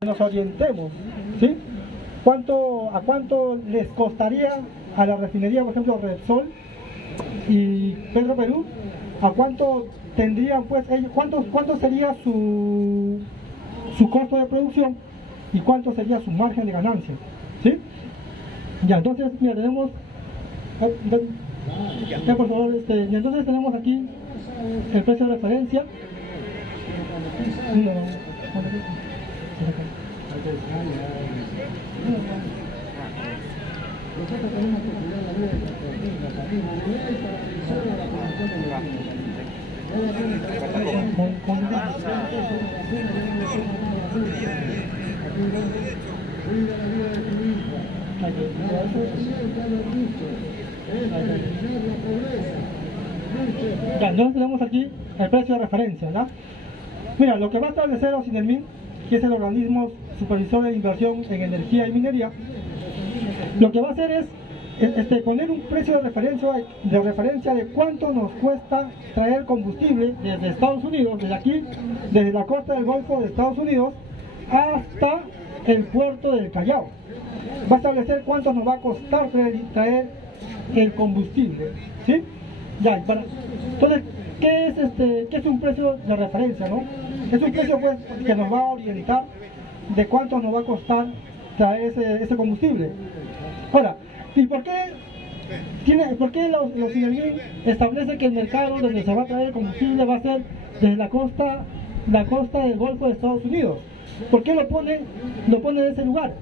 Nos orientemos, ¿sí? ¿A cuánto les costaría a la refinería, por ejemplo, Repsol y Petroperú? ¿A cuánto tendrían, pues, ellos, cuánto sería su costo de producción y cuánto sería su margen de ganancia? ¿Sí? Ya, entonces, mira, tenemos... Ya, por favor, y entonces tenemos aquí el precio de referencia. Ya, entonces tenemos aquí el precio de referencia, ¿no? Mira, lo que va a establecer OCINELMIN, que es el organismo supervisor de inversión en energía y minería, lo que va a hacer es poner un precio de referencia de cuánto nos cuesta traer combustible desde Estados Unidos, desde aquí, desde la costa del Golfo de Estados Unidos hasta el puerto del Callao. Va a establecer cuánto nos va a costar traer el combustible, ¿sí? Ya, entonces, ¿qué es un precio de referencia, no? Es un precio, pues, que nos va a orientar de cuánto nos va a costar traer ese combustible. Ahora, ¿y por qué los CINELMIN establece que el mercado donde se va a traer el combustible va a ser desde la costa del Golfo de Estados Unidos? ¿Por qué lo pone en ese lugar?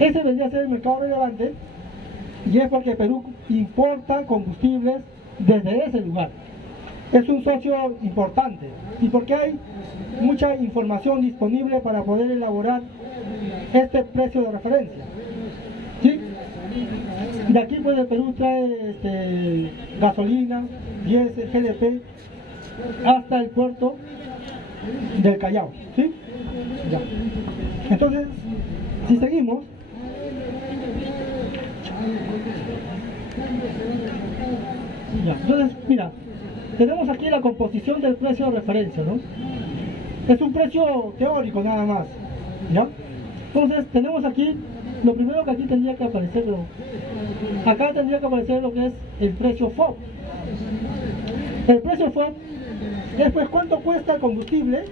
Ese vendría a ser el mercado relevante, y es porque Perú importa combustibles desde ese lugar. Es un socio importante y porque hay mucha información disponible para poder elaborar este precio de referencia, ¿sí? De aquí, pues, el Perú trae gasolina, diésel, GLP hasta el puerto del Callao, ¿sí? Ya. Entonces, si seguimos, ya, entonces, mira, tenemos aquí la composición del precio de referencia, ¿no? Es un precio teórico nada más, ¿ya? Entonces, tenemos aquí, lo primero que aquí tendría que aparecer, acá tendría que aparecer lo que es el precio FOB. El precio FOB es, pues, cuánto cuesta el combustible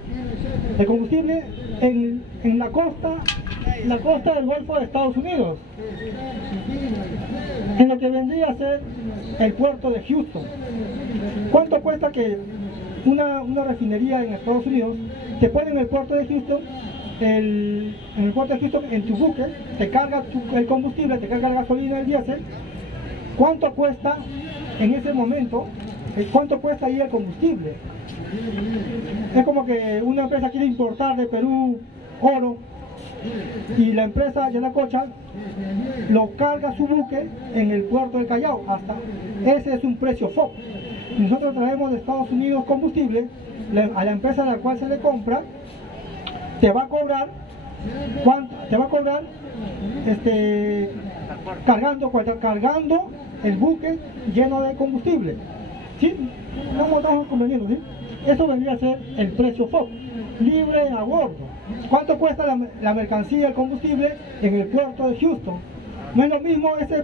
en la costa del Golfo de Estados Unidos, en lo que vendría a ser el puerto de Houston. ¿Cuánto cuesta que una refinería en Estados Unidos te pone en el puerto de Houston, en tu buque, te carga el combustible, te carga la gasolina, el diésel? ¿Cuánto cuesta en ese momento? ¿Cuánto cuesta ahí el combustible? Es como que una empresa quiere importar de Perú oro y la empresa Yanacocha lo carga su buque en el puerto del Callao. Ese es un precio FOB. Nosotros traemos de Estados Unidos combustible, a la empresa a la cual se le compra te va a cobrar cargando el buque lleno de combustible, ¿sí? ¿Cómo estamos conveniendo, sí? Eso vendría a ser el precio FOB, libre a bordo. ¿Cuánto cuesta la mercancía, el combustible en el puerto de Houston? No es lo mismo ese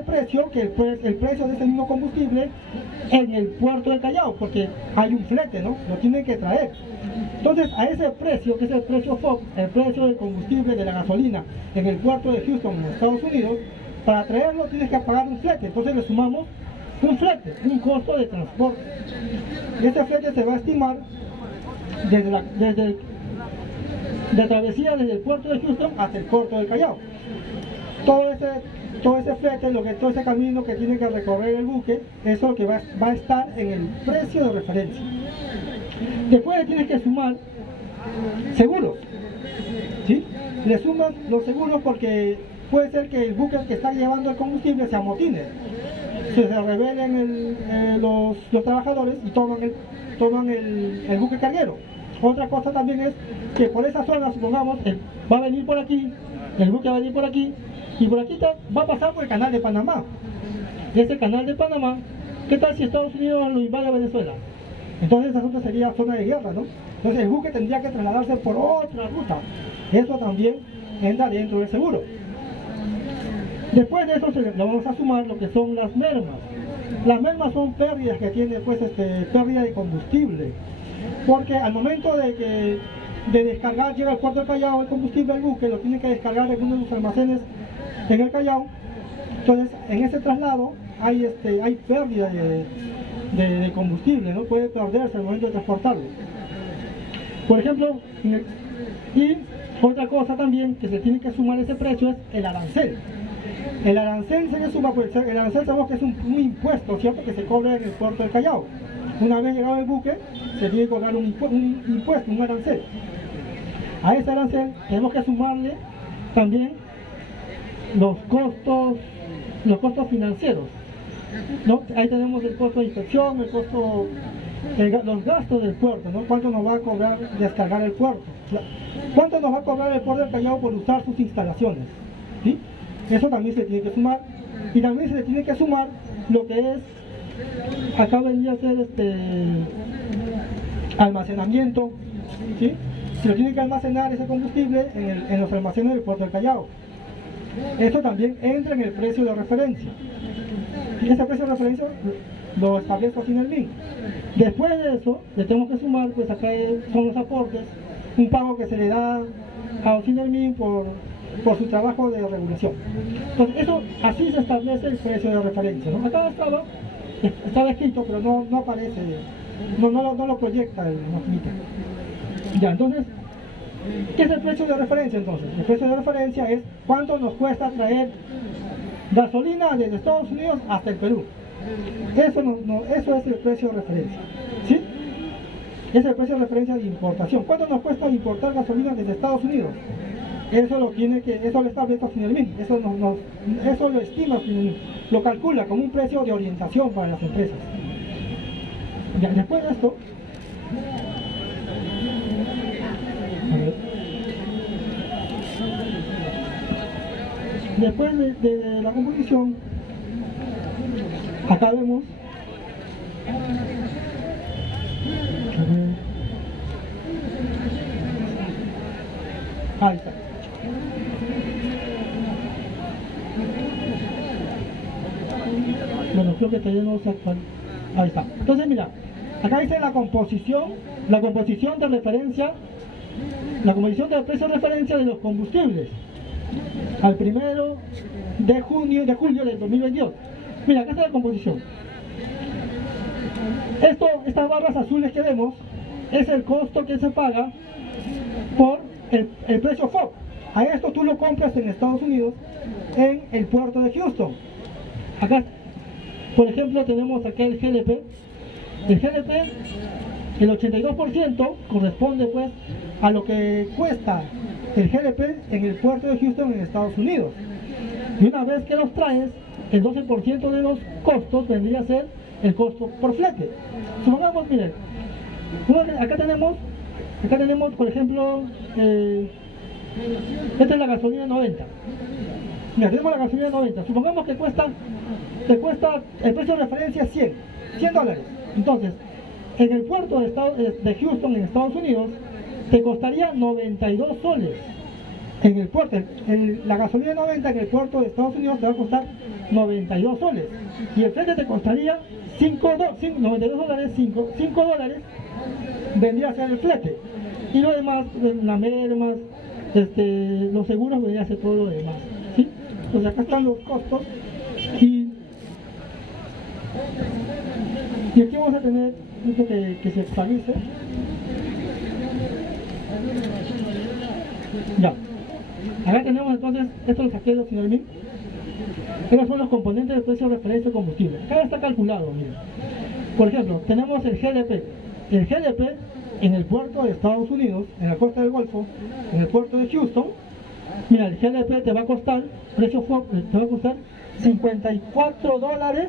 precio que el precio de ese mismo combustible en el puerto del Callao, porque hay un flete, ¿no? Lo tienen que traer. Entonces, a ese precio, que es el precio FOB, el precio del combustible de la gasolina en el puerto de Houston, en Estados Unidos, para traerlo tienes que pagar un flete. Entonces le sumamos un flete, un costo de transporte. Y este flete se va a estimar de travesía desde el puerto de Houston hasta el puerto del Callao. Todo ese flete, todo ese camino que tiene que recorrer el buque, eso es lo que va a estar en el precio de referencia. Después le tienes que sumar seguros, ¿sí? Le sumas los seguros porque puede ser que el buque que está llevando el combustible se amotine, se rebelen los trabajadores y toman el buque carguero. Otra cosa también es que por esa zona, supongamos, va a venir por aquí, el buque va a venir por aquí, y por aquí va a pasar por el canal de Panamá. Ese canal de Panamá, ¿qué tal si Estados Unidos lo invade a Venezuela? Entonces esa zona sería zona de guerra, ¿no? Entonces el buque tendría que trasladarse por otra ruta. Eso también entra dentro del seguro. Después de eso le vamos a sumar lo que son las mermas. Las mermas son pérdidas que tiene, pues, pérdida de combustible. Porque al momento de descargar, llega al puerto del Callao el combustible del buque, lo tiene que descargar en uno de los almacenes en el Callao. Entonces, en ese traslado hay pérdida de combustible, ¿no? Puede perderse al momento de transportarlo. Por ejemplo, y otra cosa también que se tiene que sumar a ese precio es el arancel. El arancel se le suma, pues el arancel sabemos que es un impuesto, ¿cierto?, que se cobra en el puerto del Callao. Una vez llegado el buque, se tiene que cobrar un impuesto, un arancel. A ese arancel tenemos que sumarle también los costos financieros, ¿no? Ahí tenemos el costo de inspección, los gastos del puerto, ¿no? ¿Cuánto nos va a cobrar descargar el puerto? ¿Cuánto nos va a cobrar el puerto del Callao por usar sus instalaciones? ¿Sí? Eso también se tiene que sumar. Y también se tiene que sumar lo que es, acá vendría a ser almacenamiento, ¿sí? Se lo tiene que almacenar ese combustible en los almacenes del puerto del Callao. Eso también entra en el precio de referencia. Y ese precio de referencia lo establezco aquí en el link. Después de eso, le tenemos que sumar, pues acá son los aportes, un pago que se le da a Ocinermin por su trabajo de regulación. Entonces, eso, así se establece el precio de referencia, ¿no? Acá estaba escrito, pero no aparece, no lo proyecta el maquinita. Ya, entonces, ¿qué es el precio de referencia entonces? El precio de referencia es cuánto nos cuesta traer gasolina desde Estados Unidos hasta el Perú. Eso es el precio de referencia, ¿sí? Es el precio de referencia de importación. ¿Cuánto nos cuesta importar gasolina desde Estados Unidos? Eso lo establece Ocinermin, eso lo estima Ocinermin, lo calcula como un precio de orientación para las empresas. Ya, después de esto, después de la composición, acá vemos ahí está. Bueno, creo que todavía no se actual. Ahí está. Entonces mira, acá dice la composición de referencia, la composición del precio de referencia de los combustibles al 1 de julio del 2022. Mira, acá está la composición. Estas barras azules que vemos es el costo que se paga por el precio FOB. A esto tú lo compras en Estados Unidos en el puerto de Houston. Acá, por ejemplo, tenemos acá el GLP. El GLP, el 82% corresponde pues a lo que cuesta el GLP en el puerto de Houston en Estados Unidos. Y una vez que los traes, el 12% de los costos vendría a ser el costo por flete. Supongamos, miren, acá tenemos, por ejemplo, esta es la gasolina 90. Mira, tenemos la gasolina 90. Supongamos que te cuesta el precio de referencia $100. Entonces, en el puerto de Houston, en Estados Unidos, te costaría 92 soles. En el puerto, la gasolina 90 en el puerto de Estados Unidos te va a costar 92 soles. Y el flete te costaría 92 dólares, 5 dólares vendría a ser el flete. Y lo demás, las mermas, los seguros vendría a ser todo lo demás, ¿sí? Entonces acá están los costos y aquí vamos a tener esto que se actualice. Ya. Acá tenemos entonces, esto lo saqué de Ocinermin. Estos son los componentes del precio de referencia de combustible. Acá está calculado, miren. Por ejemplo, tenemos el GLP. El GLP en el puerto de Estados Unidos, en la costa del Golfo, en el puerto de Houston, mira, el GLP te va a costar, precio te va a costar 54 dólares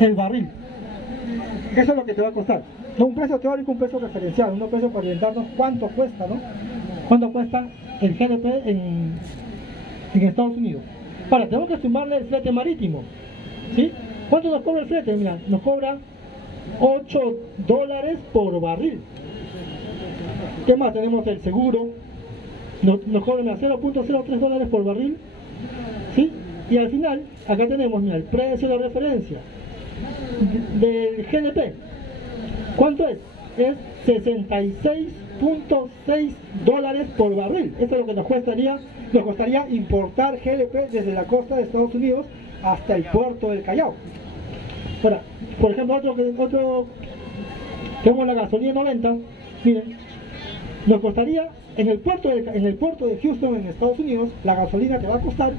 el barril. Eso es lo que te va a costar. No un precio teórico, un precio referencial, un precio para orientarnos cuánto cuesta, ¿no? Cuánto cuesta el GLP en Estados Unidos. Ahora, tenemos que sumarle el flete marítimo, ¿sí? ¿Cuánto nos cobra el flete? Mira, nos cobra 8 dólares por barril. ¿Qué más? Tenemos el seguro, nos cobran a $0.03 por barril, ¿sí? Y al final, acá tenemos, mira, el precio de referencia del GLP. ¿Cuánto es? Es $66.6 por barril. Eso es lo que nos costaría importar GLP desde la costa de Estados Unidos hasta el puerto del Callao. Ahora, por ejemplo, tenemos la gasolina 90, miren, nos costaría en el puerto de Houston, en Estados Unidos, la gasolina te va a costar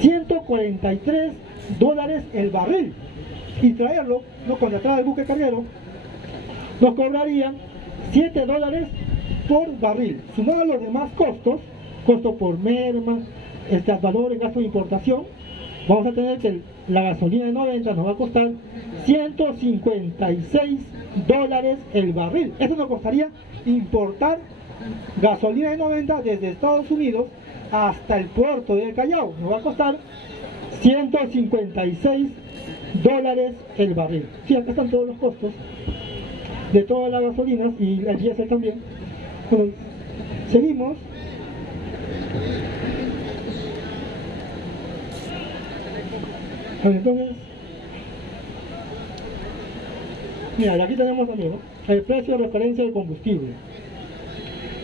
$143 el barril, y traerlo, no contratar al buque carguero, nos cobraría $7 por barril, sumado a los demás costos, costo por merma, valores, gasto de importación. Vamos a tener que la gasolina de 90 nos va a costar $156 el barril. Eso nos costaría importar gasolina de 90 desde Estados Unidos hasta el puerto del Callao. Nos va a costar $156 el barril. Sí, acá están todos los costos de todas las gasolinas y el diésel también. Bueno, seguimos. Bueno, entonces, mira, aquí tenemos también, ¿no?, el precio de referencia del combustible.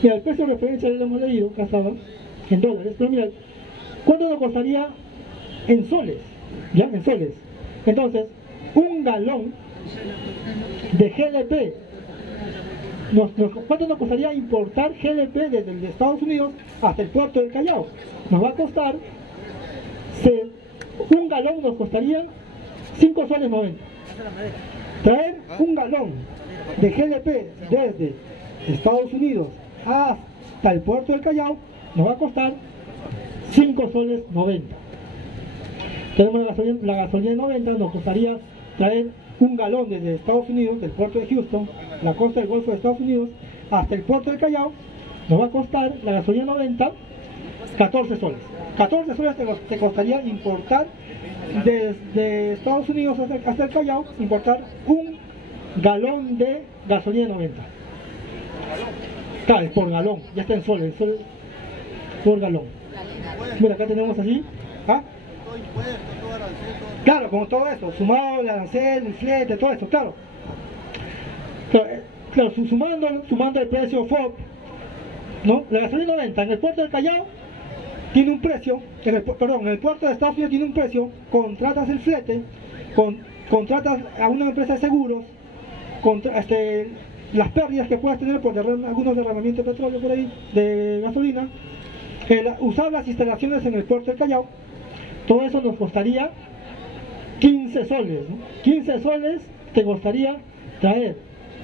Mira, el precio de referencia ya lo hemos leído, acá estaba, en dólares, pero mira, ¿cuánto nos costaría en soles? ¿Ya? En soles. Entonces, un galón de GLP, ¿cuánto nos costaría importar GLP desde Estados Unidos hasta el puerto del Callao? Nos va a costar, un galón nos costaría $5.90. Traer un galón de GLP desde Estados Unidos hasta el puerto del Callao nos va a costar $5.90. Tenemos la gasolina de 90, nos costaría traer un galón desde Estados Unidos, del puerto de Houston, la costa del Golfo de Estados Unidos, hasta el puerto del Callao, nos va a costar la gasolina 90 $14. 14 soles te costaría importar desde Estados Unidos hasta el Callao, importar un galón de gasolina 90. Claro, por galón, ya está en soles, por galón. Mira, acá tenemos así, ¿ah? Claro, con todo esto, sumado el arancel, el flete, todo esto, claro. Claro, sumando el precio FOB, ¿no? La gasolina 90 en el puerto del Callao tiene un precio, en el puerto de Estados Unidos tiene un precio, contratas el flete, contratas a una empresa de seguros, las pérdidas que puedas tener por algunos derramamientos de petróleo por ahí, de gasolina, usar las instalaciones en el puerto del Callao, todo eso nos costaría 15 soles, ¿no? 15 soles te costaría traer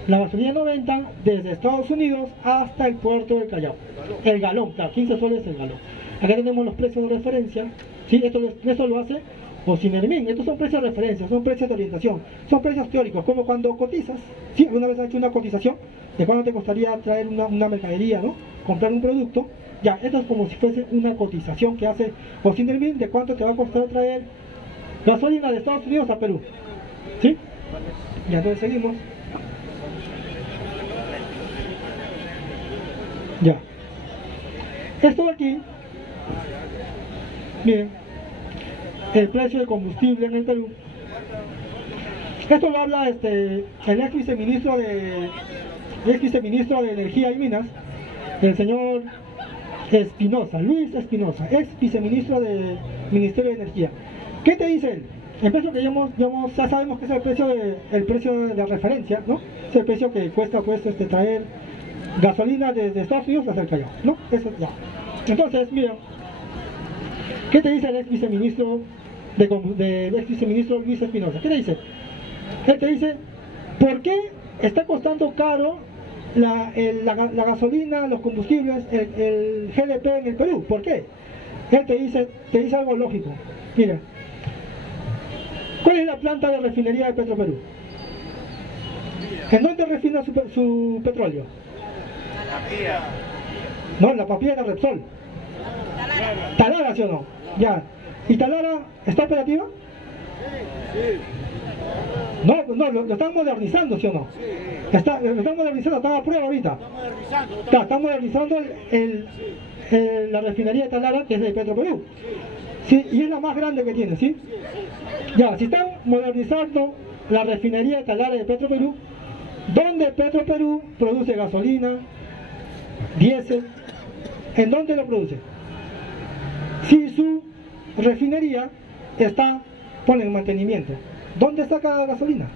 la gasolina 90 desde Estados Unidos hasta el puerto del Callao. El galón, claro, 15 soles el galón. Acá tenemos los precios de referencia, ¿sí? Esto lo hace Ocinermin. Estos son precios de referencia, son precios de orientación, son precios teóricos, como cuando cotizas. ¿Sí? ¿Alguna vez has hecho una cotización de cuánto te costaría traer una mercadería, ¿no? Comprar un producto? Ya, esto es como si fuese una cotización que hace Ocinermin de cuánto te va a costar traer gasolina de Estados Unidos a Perú. ¿Sí? Ya, entonces seguimos. Ya. Esto de aquí, miren, el precio del combustible en el Perú. Esto lo habla el ex viceministro de Energía y Minas, el señor Espinosa, Luis Espinosa, ex viceministro del Ministerio de Energía. ¿Qué te dice él? El precio que ya sabemos que es el precio de referencia, ¿no? Es el precio que cuesta traer gasolina desde Estados Unidos hasta el Callao, ¿no? Eso ya. Entonces, mira, ¿qué te dice el ex viceministro Luis Espinosa? ¿Qué te dice? Él te dice, ¿por qué está costando caro la gasolina, los combustibles, el GLP en el Perú? ¿Por qué? Él te dice algo lógico. Mira, ¿cuál es la planta de refinería de Petroperú? ¿En dónde refina su petróleo? No, la papilla de Repsol. Talara, ¿sí o no? Ya. ¿Y Talara está operativa? Sí. No, no, lo están modernizando, ¿sí o no? Lo están modernizando, están a prueba ahorita. Están modernizando la refinería de Talara, que es de Petroperú. Sí, y es la más grande que tiene, ¿sí? Ya, si están modernizando la refinería de Talara de Petroperú, ¿dónde Petroperú produce gasolina, diésel? ¿En dónde lo produce? Si su refinería está, pone en mantenimiento, ¿dónde saca la gasolina?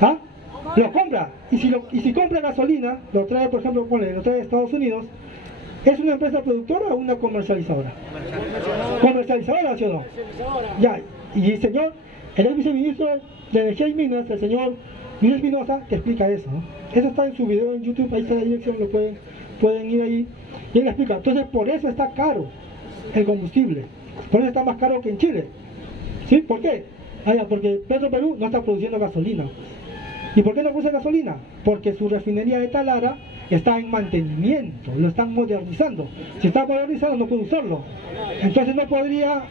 ¿Ah? Lo compra. Y si compra gasolina, lo trae, por ejemplo, lo trae de Estados Unidos, ¿es una empresa productora o una comercializadora? Comercializadora, ¿sí o no? Ya, y el señor, el ex viceministro de Energía y Minas, el señor Luis Espinosa, te explica eso, ¿no? Eso está en su video en YouTube, ahí está la dirección, lo pueden ir ahí, y él explica. Entonces, por eso está caro el combustible, por eso está más caro que en Chile. ¿Sí? ¿Por qué? Porque Petroperú no está produciendo gasolina. ¿Y por qué no produce gasolina? Porque su refinería de Talara está en mantenimiento, lo están modernizando. Si está modernizado no puede usarlo. Entonces no podría...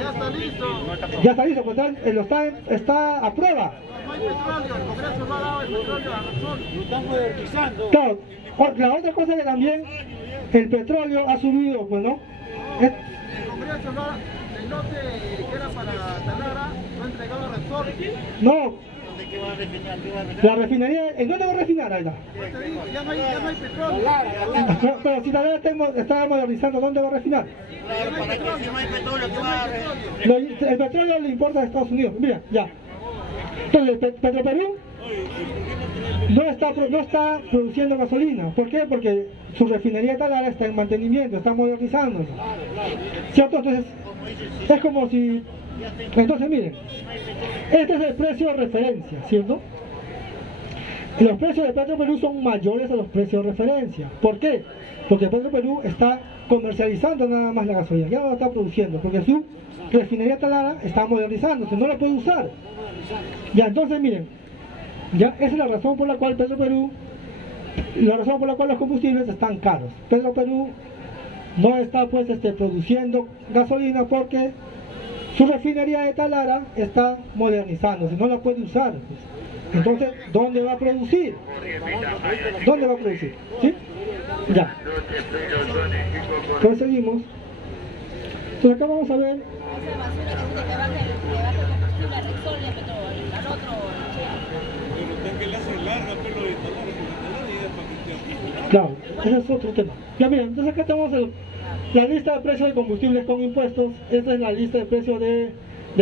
Ya está listo. Ya está listo, pues está a prueba. No hay petróleo, el Congreso no ha dado el petróleo a Repsol. Lo están modernizando. Claro, la otra cosa que también el petróleo ha subido, pues no. El Congreso no, el lote que era para Talara, lo ha entregado a Repsol. No. La refinería, ¿en dónde va a refinar ahí? Pues te digo, ya no hay petróleo. Pero si Talara está modernizando, ¿dónde va a refinar? El petróleo le importa a Estados Unidos. Mira, ya. Entonces, Petroperú no está produciendo gasolina. ¿Por qué? Porque su refinería de Talara está en mantenimiento, está modernizándose. ¿Cierto? Entonces, es como si... Entonces, miren, este es el precio de referencia, ¿cierto? Los precios de Petroperú son mayores a los precios de referencia. ¿Por qué? Porque Petroperú está comercializando nada más la gasolina, ya no la está produciendo, porque su refinería Talara está modernizándose, no la puede usar. Ya, entonces miren, ya esa es la razón por la cual Petroperú, la razón por la cual los combustibles están caros. Petroperú no está pues produciendo gasolina porque su refinería de Talara está modernizándose, no la puede usar. Entonces, ¿dónde va a producir? ¿Dónde va a producir? ¿Sí? Ya. Entonces seguimos. Entonces acá vamos a ver. Claro, ese es otro tema. Ya miren, entonces acá tenemos la lista de precios de combustibles con impuestos. Esta es la lista de precios de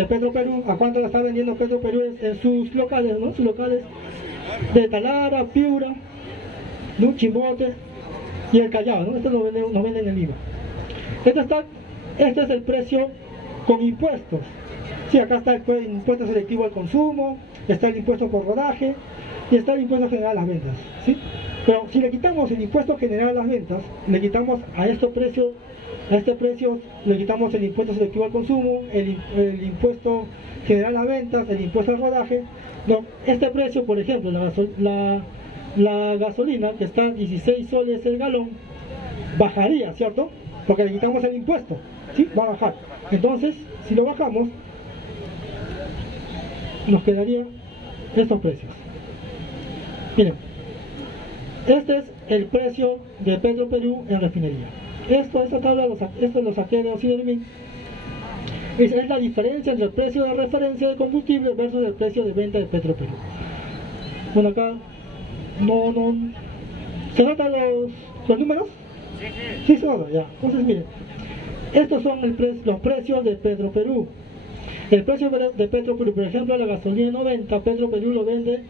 Petroperú. ¿A cuánto la está vendiendo Petroperú en sus locales, ¿no? Sus locales de Talara, Piura, ¿no? Chimbote y el Callao, ¿no? Esto nos venden en Lima. Este es el precio con impuestos. Sí, acá está el impuesto selectivo al consumo, está el impuesto por rodaje y está el impuesto general a las ventas, ¿sí? Pero si le quitamos el impuesto general a las ventas, le quitamos a este precio le quitamos el impuesto selectivo al consumo, el impuesto general a las ventas, el impuesto al rodaje. No, este precio, por ejemplo, la gasolina, que está a 16 soles el galón, bajaría, ¿cierto? Porque le quitamos el impuesto, ¿sí? Va a bajar. Entonces, si lo bajamos, nos quedarían estos precios. Miren, este es el precio de Petroperú en refinería. Esta tabla esto lo saqué de Ocinermin. Es la diferencia entre el precio de referencia de combustible versus el precio de venta de Petroperú. Bueno, acá no ¿se notan los números? Sí, se nota, ya. Entonces miren, estos son los precios de Petroperú. El precio de Petroperú, por ejemplo, la gasolina 90, Petroperú lo vende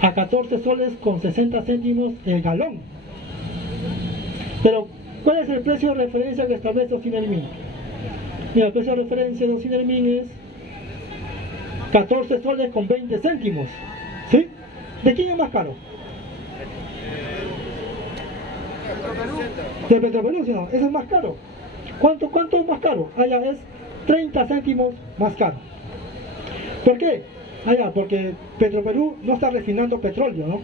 a 14 soles con 60 céntimos el galón. Pero, ¿cuál es el precio de referencia que establece Ocinermin? Mira, el precio de referencia de Ocinermin es 14 soles con 20 céntimos. ¿Sí? ¿De quién es más caro? De Petroperú, ¿sí no? Ese es más caro. ¿Cuánto es más caro? Allá es 30 céntimos más caro. ¿Por qué? Porque Petroperú no está refinando petróleo, ¿no?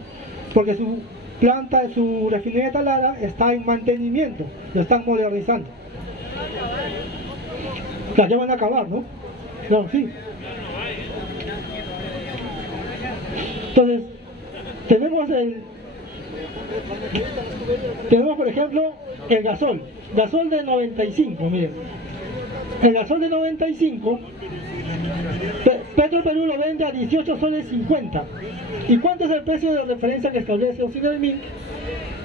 Porque su planta, su refinería de Talara está en mantenimiento, lo están modernizando. Claro, ya van a acabar, ¿no? Claro, sí. Entonces, tenemos por ejemplo el gasol de 95, miren. El gasol de 95, Petroperú lo vende a 18 soles 50. ¿Y cuánto es el precio de referencia que establece Ocinermin?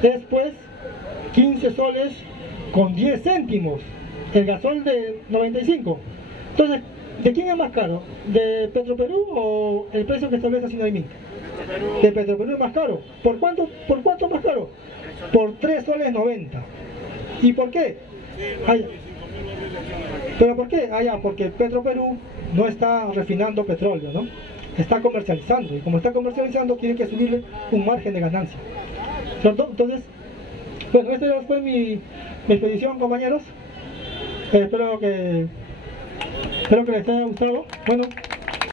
Es pues 15 soles con 10 céntimos, el gasol de 95. Entonces, ¿de quién es más caro? ¿De Petroperú o el precio que establece Ocinermin? De Petroperú es más caro. ¿Por cuánto más caro? Por 3 soles 90. ¿Y por qué? ¿Pero por qué? Porque Petroperú no está refinando petróleo, ¿no? Está comercializando, y como está comercializando, tiene que subirle un margen de ganancia. Entonces, bueno, esta fue mi expedición, compañeros. Espero que les haya gustado. Bueno.